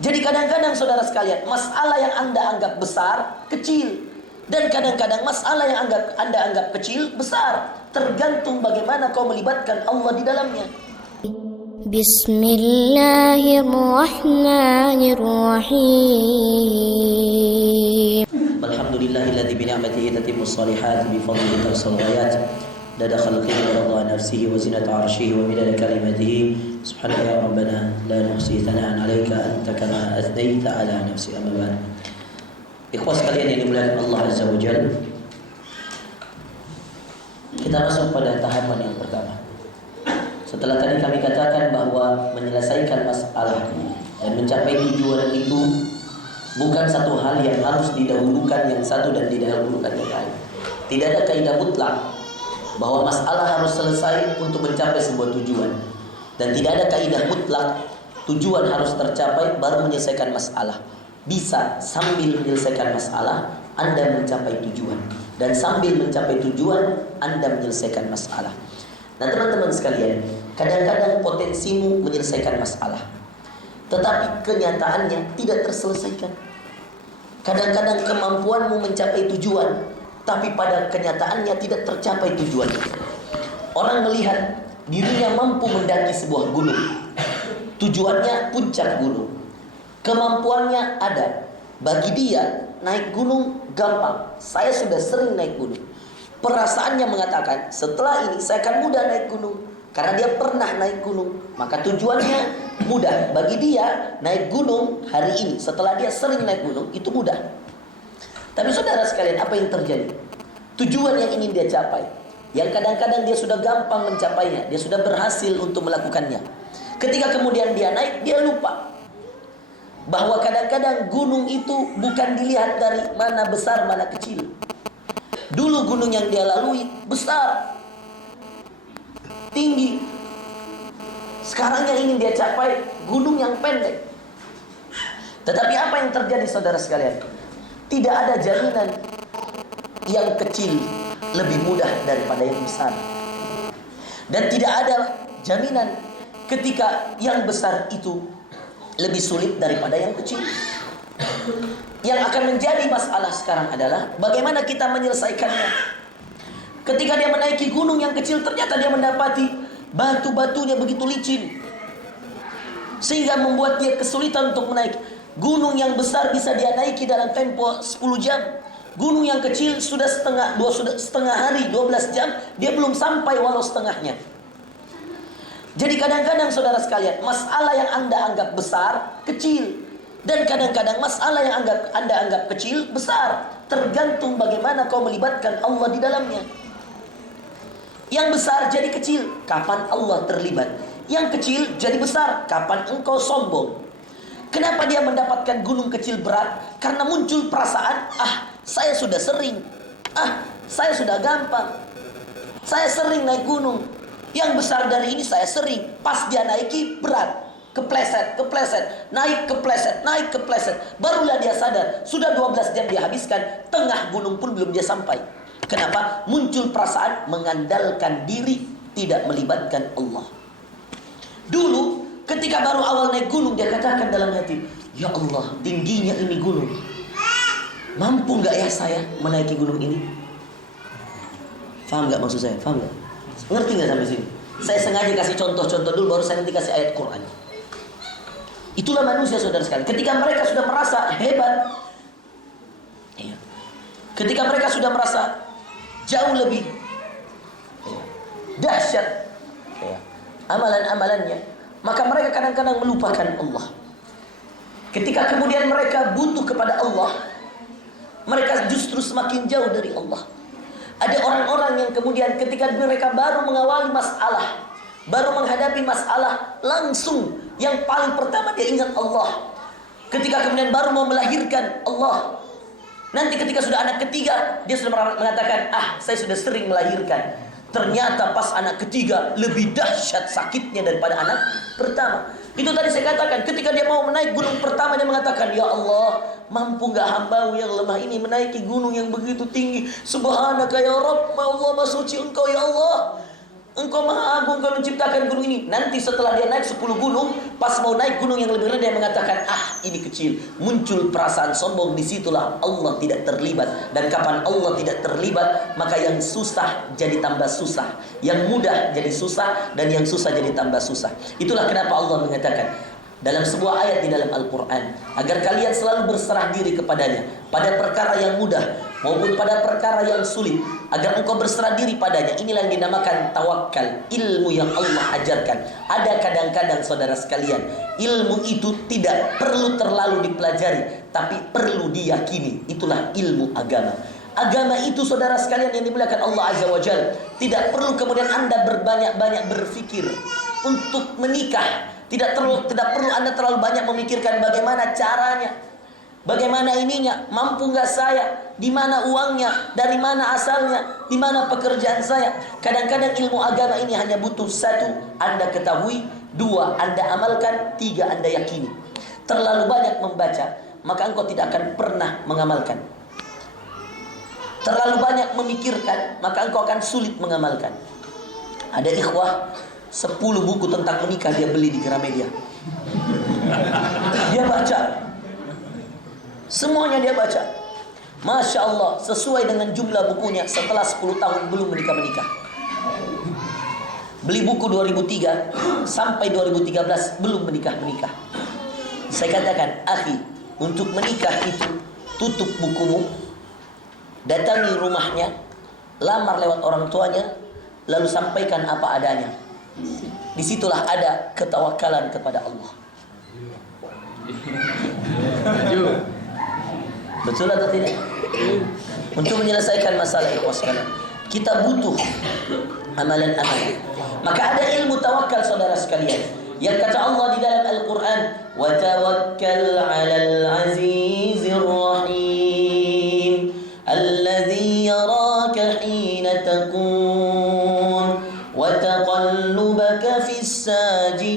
Jadi kadang-kadang saudara sekalian, masalah yang Anda anggap besar, kecil. Dan kadang-kadang masalah yang Anda anggap kecil, besar. Tergantung bagaimana kau melibatkan Allah di dalamnya. Bismillahirrahmanirrahim. Alhamdulillahilladzi bi ni'matihi tatimmu shalihat bi fadlihi tawsal ghayat. Dada khalqihi wa radha nafsihi wa zinata arshihi wa midada kalimatihi. Subhanaka ya Rabbana la nuhsi thana'an 'alaika anta kama athnayta 'ala nafsi amma ba'd. Ikhwah sekalian yang dimuliakan Allah Azza wa Jalla, kita masuk pada tahapan yang pertama. Setelah tadi kami katakan bahwa menyelesaikan masalah dan mencapai tujuan itu bukan satu hal yang harus didahulukan yang satu dan didahulukan yang lain. Tidak ada kaidah mutlak bahwa masalah harus selesai untuk mencapai sebuah tujuan, dan tidak ada kaidah mutlak tujuan harus tercapai baru menyelesaikan masalah. Bisa sambil menyelesaikan masalah Anda mencapai tujuan, dan sambil mencapai tujuan Anda menyelesaikan masalah. Nah teman-teman sekalian, kadang-kadang potensimu menyelesaikan masalah, tetapi kenyataannya tidak terselesaikan. Kadang-kadang kemampuanmu mencapai tujuan, tapi pada kenyataannya tidak tercapai tujuan. Orang melihat dirinya mampu mendaki sebuah gunung, tujuannya puncak gunung, kemampuannya ada. Bagi dia naik gunung gampang, saya sudah sering naik gunung. Perasaannya mengatakan setelah ini saya akan mudah naik gunung, karena dia pernah naik gunung. Maka tujuannya mudah. Bagi dia naik gunung hari ini, setelah dia sering naik gunung, itu mudah. Tapi saudara sekalian, apa yang terjadi? Tujuan yang ingin dia capai, yang kadang-kadang dia sudah gampang mencapainya, dia sudah berhasil untuk melakukannya, ketika kemudian dia naik, dia lupa bahwa kadang-kadang gunung itu bukan dilihat dari mana besar mana kecil. Dulu gunung yang dia lalui besar, tinggi. Sekarang yang ingin dia capai gunung yang pendek. Tetapi apa yang terjadi saudara sekalian? Tidak ada jaminan yang kecil lebih mudah daripada yang besar. Dan tidak ada jaminan ketika yang besar itu lebih sulit daripada yang kecil. Yang akan menjadi masalah sekarang adalah bagaimana kita menyelesaikannya. Ketika dia menaiki gunung yang kecil, ternyata dia mendapati batu-batunya begitu licin, sehingga membuat dia kesulitan untuk menaiki. Gunung yang besar bisa dia naiki dalam tempo 10 jam. Gunung yang kecil sudah setengah hari, 12 jam, dia belum sampai walau setengahnya. Jadi kadang-kadang saudara sekalian, masalah yang Anda anggap besar, kecil. Dan kadang-kadang masalah yang Anda anggap kecil, besar. Tergantung bagaimana kau melibatkan Allah di dalamnya. Yang besar jadi kecil, kapan Allah terlibat? Yang kecil jadi besar, kapan engkau sombong? Kenapa dia mendapatkan gunung kecil berat? Karena muncul perasaan, saya sudah sering, saya sudah gampang, saya sering naik gunung. Yang besar dari ini saya sering. Pas dia naiki berat, kepleset, naik kepleset. Barulah dia sadar, sudah 12 jam dia habiskan, tengah gunung pun belum dia sampai. Kenapa? Muncul perasaan mengandalkan diri, tidak melibatkan Allah. Dulu ketika baru awal naik gunung, dia katakan dalam hati, ya Allah, tingginya ini gunung, mampu gak ya saya menaiki gunung ini? Faham gak maksud saya? Faham gak? Ngerti gak sampai sini? Saya sengaja kasih contoh-contoh dulu, baru saya nanti kasih ayat Quran. Itulah manusia saudara sekalian. Ketika mereka sudah merasa hebat, ketika mereka sudah merasa jauh lebih dahsyat amalan-amalannya, maka mereka kadang-kadang melupakan Allah. Ketika kemudian mereka butuh kepada Allah, mereka justru semakin jauh dari Allah. Ada orang-orang yang kemudian ketika mereka baru mengawali masalah, baru menghadapi masalah, langsung yang paling pertama dia ingat Allah. Ketika kemudian baru mau melahirkan, Allah. Nanti ketika sudah anak ketiga, dia sudah mengatakan, saya sudah sering melahirkan. Ternyata pas anak ketiga lebih dahsyat sakitnya daripada anak pertama. Itu tadi saya katakan, ketika dia mau menaik gunung pertama, dia mengatakan, ya Allah, mampu gak hambamu yang lemah ini menaiki gunung yang begitu tinggi? Subhanaka ya Rabb, Allah, Maha suci engkau ya Allah. Engkau maha agung, Engkau menciptakan gunung ini. Nanti setelah dia naik 10 gunung, pas mau naik gunung yang lebih rendah, dia mengatakan, ini kecil. Muncul perasaan sombong. Disitulah Allah tidak terlibat. Dan kapan Allah tidak terlibat, maka yang susah jadi tambah susah, yang mudah jadi susah, dan yang susah jadi tambah susah. Itulah kenapa Allah mengatakan dalam sebuah ayat di dalam Al-Quran, agar kalian selalu berserah diri kepadanya pada perkara yang mudah maupun pada perkara yang sulit, agar engkau berserah diri padanya. Inilah yang dinamakan tawakal, ilmu yang Allah ajarkan. Ada kadang-kadang saudara sekalian, ilmu itu tidak perlu terlalu dipelajari, tapi perlu diyakini. Itulah ilmu agama. Agama itu saudara sekalian yang dimuliakan Allah Azza wa Jalla, tidak perlu kemudian Anda berbanyak-banyak berfikir untuk menikah. Tidak perlu Anda terlalu banyak memikirkan bagaimana caranya, bagaimana ininya, mampu nggak saya, di mana uangnya, dari mana asalnya, di mana pekerjaan saya. Kadang-kadang ilmu agama ini hanya butuh satu, Anda ketahui; dua, Anda amalkan; tiga, Anda yakini. Terlalu banyak membaca, maka engkau tidak akan pernah mengamalkan. Terlalu banyak memikirkan, maka engkau akan sulit mengamalkan. Ada ikhwah 10 buku tentang menikah dia beli di Gramedia. Dia baca, semuanya dia baca. Masya Allah, sesuai dengan jumlah bukunya, setelah 10 tahun belum menikah-menikah. Beli buku 2003 sampai 2013 belum menikah-menikah. Saya katakan, akhi, untuk menikah itu tutup bukumu, datangi rumahnya, lamar lewat orang tuanya, lalu sampaikan apa adanya. Disitulah ada ketawakalan kepada Allah. Betul atau tidak? Untuk menyelesaikan masalah ikhwas sekalian, kita butuh amalan-amalan. Maka ada ilmu tawakal saudara sekalian, yang kata Allah di dalam Al-Quran, wa tawakkal 'alal 'azizir rahim alladzi yaraka hina taqum wa taqallubaka fis sajidin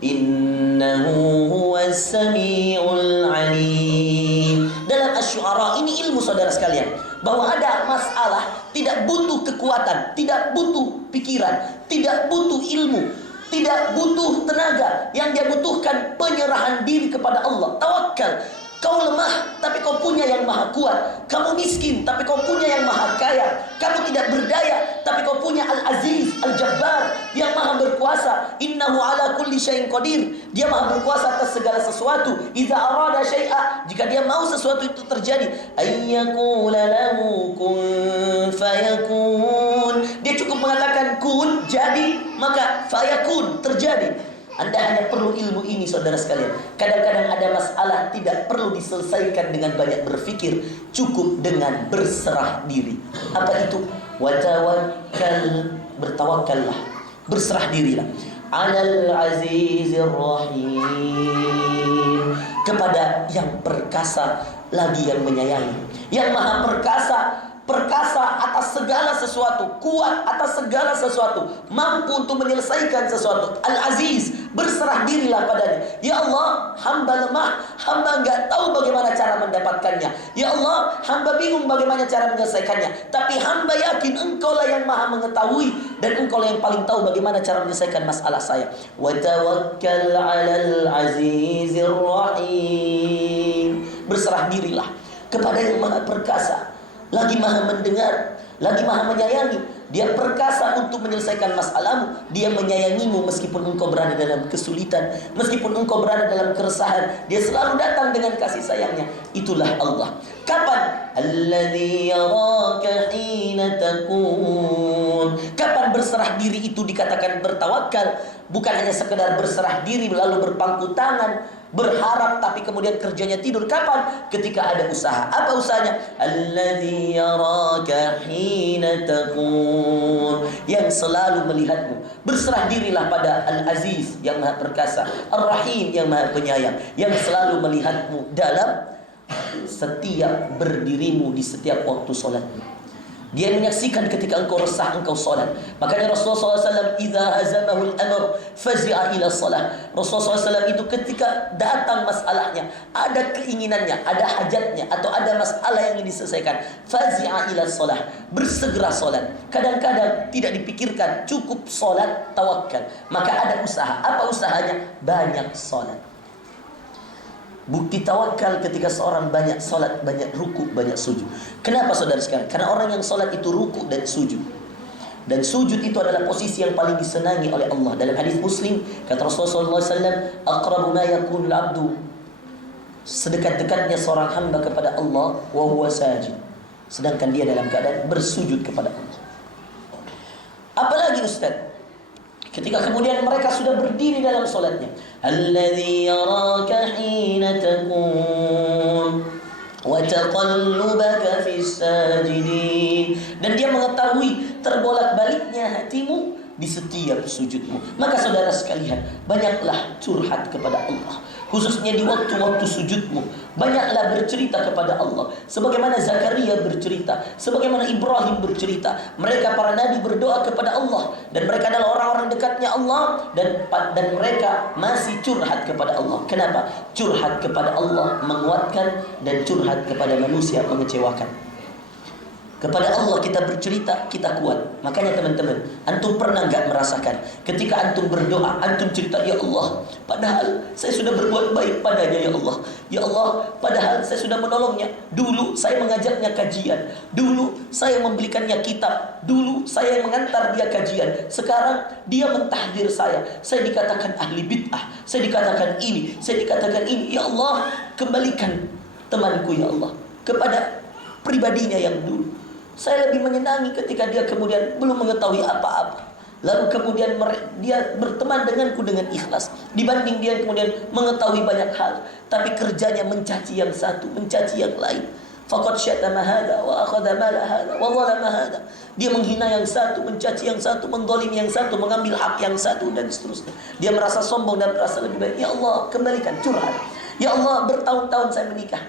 innahu huwas samiul alim. Dalam Asy-Syu'ara ini ilmu saudara sekalian, bahwa ada masalah tidak butuh kekuatan, tidak butuh pikiran, tidak butuh ilmu, tidak butuh tenaga. Yang dia butuhkan penyerahan diri kepada Allah. Tawakal. Kau lemah, tapi kau punya yang maha kuat. Kamu miskin, tapi kau punya yang maha kaya. Kamu tidak berdaya, tapi kau punya Al-Aziz, Al-Jabbar, yang maha berkuasa. Innahu ala kulli syai'in qadir. Dia maha berkuasa atas segala sesuatu. Idza arada syai'a, jika dia mau sesuatu itu terjadi, ayyaqula lahu kun fayakun. Dia cukup mengatakan kun, jadi, maka fayakun, terjadi. Anda hanya perlu ilmu ini saudara sekalian. Kadang-kadang ada masalah tidak perlu diselesaikan dengan banyak berfikir, cukup dengan berserah diri. Apa itu? Wa tawakkal, bertawakallah, berserah dirilah. 'Alal 'azizir rahim, kepada yang perkasa lagi yang menyayangi, yang maha perkasa, perkasa atas segala sesuatu, kuat atas segala sesuatu, mampu untuk menyelesaikan sesuatu. Al-Aziz, berserah dirilah padanya. Ya Allah, hamba lemah, hamba enggak tahu bagaimana cara mendapatkannya. Ya Allah, hamba bingung bagaimana cara menyelesaikannya. Tapi hamba yakin Engkau lah yang maha mengetahui, dan Engkau lah yang paling tahu bagaimana cara menyelesaikan masalah saya. Wa tawakkal 'alal 'azizir rahim, berserah dirilah kepada yang maha perkasa, lagi maha mendengar, lagi maha menyayangi. Dia perkasa untuk menyelesaikan masalahmu. Dia menyayangimu meskipun engkau berada dalam kesulitan, meskipun engkau berada dalam keresahan. Dia selalu datang dengan kasih sayangnya. Itulah Allah. Kapan? Alladzi yaraka hina taqum. Kapan berserah diri itu dikatakan bertawakal? Bukan hanya sekedar berserah diri lalu berpangku tangan, berharap tapi kemudian kerjanya tidur. Kapan? Ketika ada usaha. Apa usahanya? Alladzi yaraka hina taqum, yang selalu melihatmu. Berserah dirilah pada Al-Aziz yang maha perkasa, Ar-Rahim yang maha penyayang, yang selalu melihatmu dalam setiap berdirimu, di setiap waktu solatmu. Dia menyaksikan ketika engkau resah, engkau solat. Makanya Rasulullah SAW, "Idza hazamahul amr fazi'a ila salah." Rasulullah SAW itu ketika datang masalahnya, ada keinginannya, ada hajatnya, atau ada masalah yang ingin diselesaikan, fazi'a ila salah, bersegera solat. Kadang-kadang tidak dipikirkan, cukup solat, tawakal. Maka ada usaha. Apa usahanya? Banyak solat. Bukti tawakal ketika seorang banyak solat, banyak ruku, banyak sujud. Kenapa saudara sekalian? Karena orang yang solat itu ruku dan sujud. Dan sujud itu adalah posisi yang paling disenangi oleh Allah. Dalam hadis Muslim kata Rasulullah SAW, "Aqrabu ma yakunul abdu", sedekat-dekatnya seorang hamba kepada Allah, wa huwa sajid, sedangkan dia dalam keadaan bersujud kepada Allah. Apalagi Ustaz? Ketika kemudian mereka sudah berdiri dalam solatnya, "Alladzi yaraka hina taqum wa taqallubaka fis sajidin", dan dia mengetahui terbolak-baliknya hatimu di setiap sujudmu. Maka saudara sekalian, banyaklah curhat kepada Allah, khususnya di waktu-waktu sujudmu. Banyaklah bercerita kepada Allah, sebagaimana Zakaria bercerita, sebagaimana Ibrahim bercerita. Mereka para nabi berdoa kepada Allah, dan mereka adalah orang-orang dekatnya Allah, dan mereka masih curhat kepada Allah. Kenapa? Curhat kepada Allah menguatkan, dan curhat kepada manusia mengecewakan. Kepada Allah kita bercerita, kita kuat. Makanya teman-teman, antum pernah enggak merasakan ketika antum berdoa, antum cerita, "Ya Allah, padahal saya sudah berbuat baik padanya, ya Allah. Ya Allah, padahal saya sudah menolongnya. Dulu saya mengajarnya kajian. Dulu saya membelikannya kitab. Dulu saya mengantar dia kajian. Sekarang dia mentahdir saya. Saya dikatakan ahli bid'ah. Saya dikatakan ini, saya dikatakan ini. Ya Allah, kembalikan temanku, ya Allah, kepada pribadinya yang dulu. Saya lebih menyenangi ketika dia kemudian belum mengetahui apa-apa, lalu kemudian dia berteman denganku dengan ikhlas, dibanding dia kemudian mengetahui banyak hal, tapi kerjanya mencaci yang satu, mencaci yang lain. Faqad syatama hadza wa akhadha mala hadza wa zalama hadza. Dia menghina yang satu, mencaci yang satu, mendolimi yang satu, mengambil hak yang satu, dan seterusnya. Dia merasa sombong dan merasa lebih baik. Ya Allah, kembalikan, curhat. Ya Allah, bertahun-tahun saya menikah,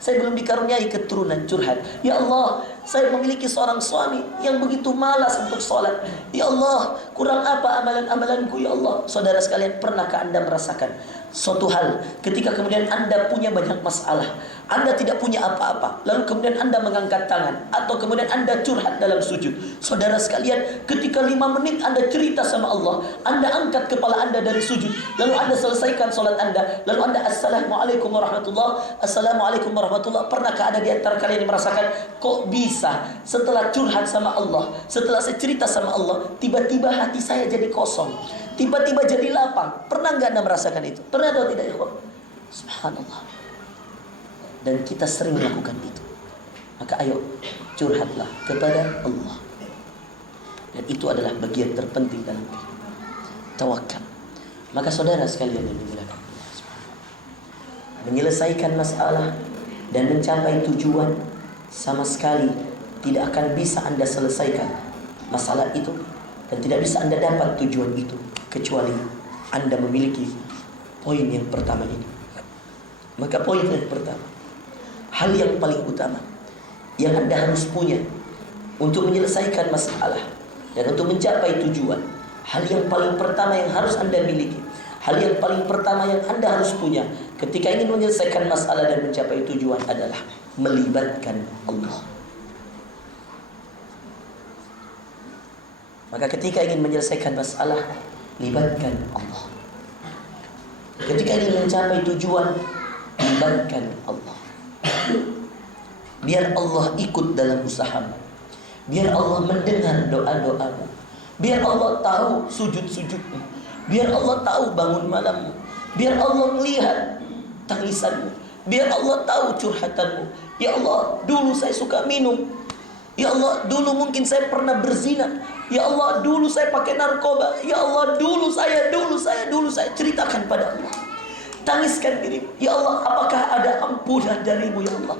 saya belum dikaruniai keturunan, curhat. Ya Allah, saya memiliki seorang suami yang begitu malas untuk sholat. Ya Allah, kurang apa amalan-amalanku, ya Allah. Saudara sekalian, pernahkah Anda merasakan suatu hal ketika kemudian Anda punya banyak masalah, Anda tidak punya apa-apa, lalu kemudian Anda mengangkat tangan, atau kemudian Anda curhat dalam sujud? Saudara sekalian, ketika 5 menit Anda cerita sama Allah, Anda angkat kepala Anda dari sujud, lalu Anda selesaikan sholat Anda, lalu Anda assalamualaikum warahmatullah, assalamualaikum warahmatullah. Pernahkah ada di antara kalian yang merasakan, kok bisa setelah curhat sama Allah, setelah saya cerita sama Allah, tiba-tiba hati saya jadi kosong, tiba-tiba jadi lapang? Pernah nggak Anda merasakan itu? Pernah atau tidak, ikhwan? Subhanallah. Dan kita sering melakukan itu. Maka ayo, curhatlah kepada Allah. Dan itu adalah bagian terpenting dalam tawakal. Maka saudara sekalian yang dimuliakan Allah, menyelesaikan masalah dan mencapai tujuan sama sekali tidak akan bisa Anda selesaikan masalah itu, dan tidak bisa Anda dapat tujuan itu kecuali Anda memiliki poin yang pertama ini. Maka poin yang pertama, hal yang paling utama yang Anda harus punya untuk menyelesaikan masalah dan untuk mencapai tujuan, hal yang paling pertama yang harus Anda miliki, hal yang paling pertama yang Anda harus punya ketika ingin menyelesaikan masalah dan mencapai tujuan adalah melibatkan Allah. Maka ketika ingin menyelesaikan masalah, libatkan Allah. Ketika ingin mencapai tujuan, libatkan Allah. Biar Allah ikut dalam usahamu. Biar Allah mendengar doa-doamu. Biar Allah tahu sujud-sujudmu. Biar Allah tahu bangun malammu. Biar Allah melihat tangisanmu. Biar Allah tahu curhatanmu. Ya Allah, dulu saya suka minum. Ya Allah, dulu mungkin saya pernah berzina. Ya Allah, dulu saya pakai narkoba. Ya Allah, dulu saya ceritakan pada Allah. Tangiskan dirimu. Ya Allah, apakah ada ampunan darimu, ya Allah?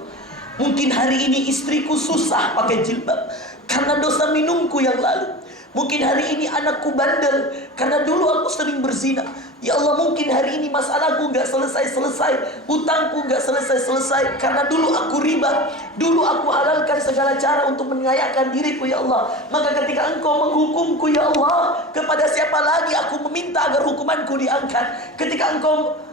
Mungkin hari ini istriku susah pakai jilbab karena dosa minumku yang lalu. Mungkin hari ini anakku bandel karena dulu aku sering berzina. Ya Allah, mungkin hari ini masalahku gak selesai-selesai, hutangku gak selesai-selesai, karena dulu aku riba, dulu aku halalkan segala cara untuk mengayakan diriku, ya Allah. Maka ketika Engkau menghukumku, ya Allah, kepada siapa lagi aku meminta agar hukumanku diangkat? Ketika Engkau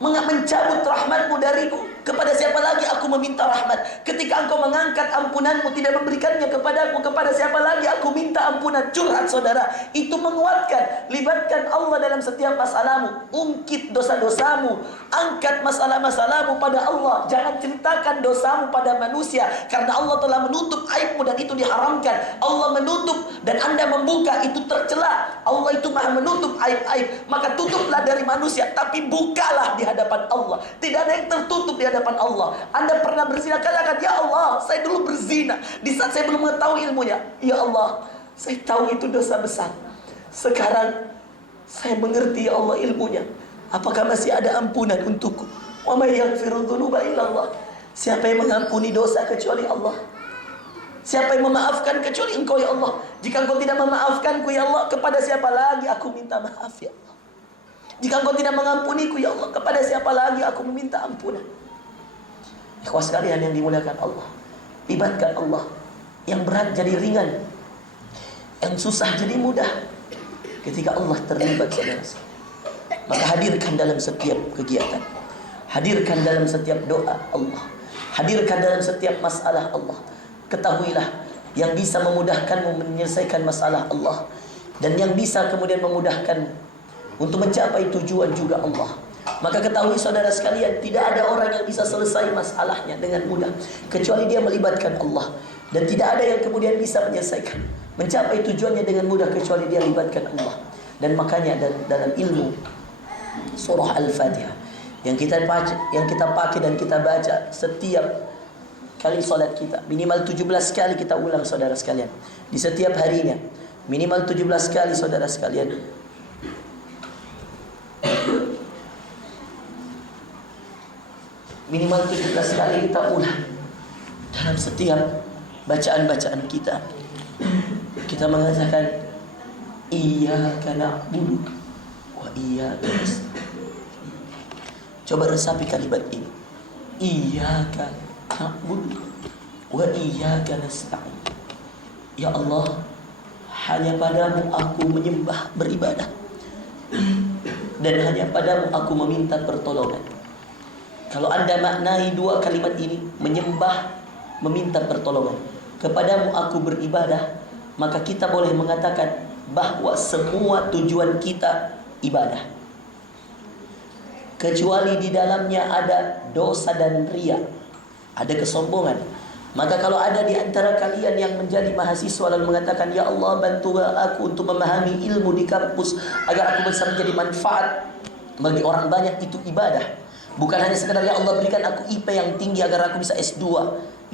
mencabut rahmatmu dariku, kepada siapa lagi aku meminta rahmat? Ketika Engkau mengangkat ampunanmu, tidak memberikannya kepadaku, kepada siapa lagi aku minta ampunan? Curhat saudara, itu menguatkan. Libatkan Allah dalam setiap masalahmu, ungkit dosa-dosamu, angkat masalah-masalahmu pada Allah. Jangan ceritakan dosamu pada manusia, karena Allah telah menutup aibmu dan itu diharamkan. Allah menutup dan Anda membuka, itu tercela. Allah itu maha menutup aib-aib. Maka tutuplah dari manusia, tapi bukalah di hadapan Allah. Tidak ada yang tertutup di hadapan Allah. Anda pernah berzina, katakan, ya Allah, saya dulu berzina di saat saya belum mengetahui ilmunya. Ya Allah, saya tahu itu dosa besar. Sekarang saya mengerti, ya Allah, ilmunya. Apakah masih ada ampunan untukku? Wa may yaghfiru dzunuba illallah. Siapa yang mengampuni dosa kecuali Allah? Siapa yang memaafkan kecuali Engkau, ya Allah? Jika Engkau tidak memaafkanku, ya Allah, kepada siapa lagi aku minta maaf, ya Allah? Jika Engkau tidak mengampuniku, ya Allah, kepada siapa lagi aku meminta ampunan? Ikhwas sekalian yang dimuliakan Allah, libatkan Allah. Yang berat jadi ringan, yang susah jadi mudah ketika Allah terlibat, saudara. Maka hadirkan dalam setiap kegiatan, hadirkan dalam setiap doa Allah, hadirkan dalam setiap masalah Allah. Ketahuilah, yang bisa memudahkanmu menyelesaikan masalah Allah, dan yang bisa kemudian memudahkan untuk mencapai tujuan juga Allah. Maka ketahui saudara sekalian, tidak ada orang yang bisa selesai masalahnya dengan mudah kecuali dia melibatkan Allah. Dan tidak ada yang kemudian bisa menyelesaikan, mencapai tujuannya dengan mudah kecuali dia libatkan Allah. Dan makanya dalam ilmu surah Al-Fatihah yang kita pakai dan kita baca setiap kali salat kita, minimal 17 kali kita ulang, saudara sekalian, di setiap harinya, minimal 17 kali, saudara sekalian. Minimal 17 kali kita ulang dalam setiap bacaan-bacaan kita. Kita mengatakan iyyaka na'budu wa iyyaka nasta'in. Coba resapi kalimat ini. Iyyaka na'budu wa iyyaka nasta'in. Ya Allah, hanya padamu aku menyembah, beribadah, dan hanya padamu aku meminta pertolongan. Kalau Anda maknai dua kalimat ini, menyembah, meminta pertolongan, kepadamu aku beribadah, maka kita boleh mengatakan bahwa semua tujuan kita ibadah, kecuali di dalamnya ada dosa dan riya, ada kesombongan. Maka kalau ada di antara kalian yang menjadi mahasiswa lalu mengatakan, ya Allah, bantu aku untuk memahami ilmu di kampus agar aku bisa menjadi manfaat bagi orang banyak, itu ibadah. Bukan hanya sekedar, ya Allah, berikan aku IP yang tinggi agar aku bisa S2.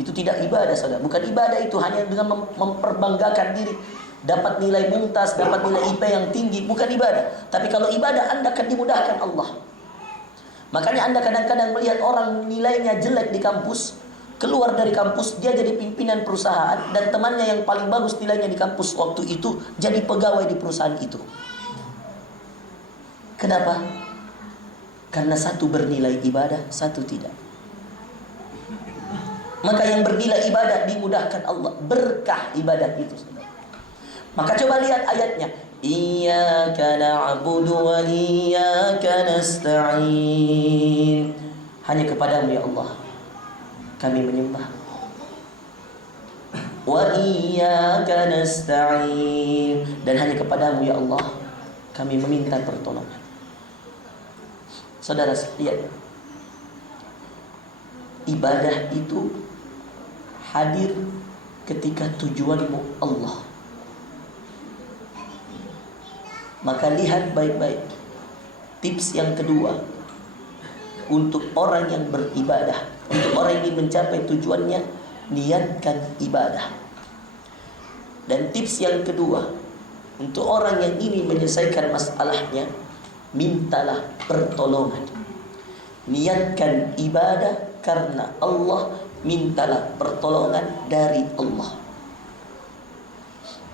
Itu tidak ibadah, saudara. Bukan ibadah itu hanya dengan memperbanggakan diri, dapat nilai mumtaz, dapat nilai IP yang tinggi, bukan ibadah. Tapi kalau ibadah, Anda akan dimudahkan Allah. Makanya Anda kadang-kadang melihat orang nilainya jelek di kampus, keluar dari kampus, dia jadi pimpinan perusahaan, dan temannya yang paling bagus nilainya di kampus waktu itu jadi pegawai di perusahaan itu. Kenapa? Karena satu bernilai ibadah, satu tidak. Maka yang bernilai ibadah dimudahkan Allah, berkah ibadah itu. Maka coba lihat ayatnya, iyyaka na'budu wa iyyaka nasta'in. Hanya kepadamu, ya Allah, kami menyembah. Wa iyyaka nasta'in, dan hanya kepadamu, ya Allah, kami meminta pertolongan. Saudara sekalian, ibadah itu hadir ketika tujuanmu Allah. Maka lihat baik-baik tips yang kedua untuk orang yang beribadah, untuk orang yang ingin mencapai tujuannya, niatkan ibadah. Dan tips yang kedua untuk orang yang ingin menyelesaikan masalahnya, mintalah pertolongan. Niatkan ibadah karena Allah, mintalah pertolongan dari Allah.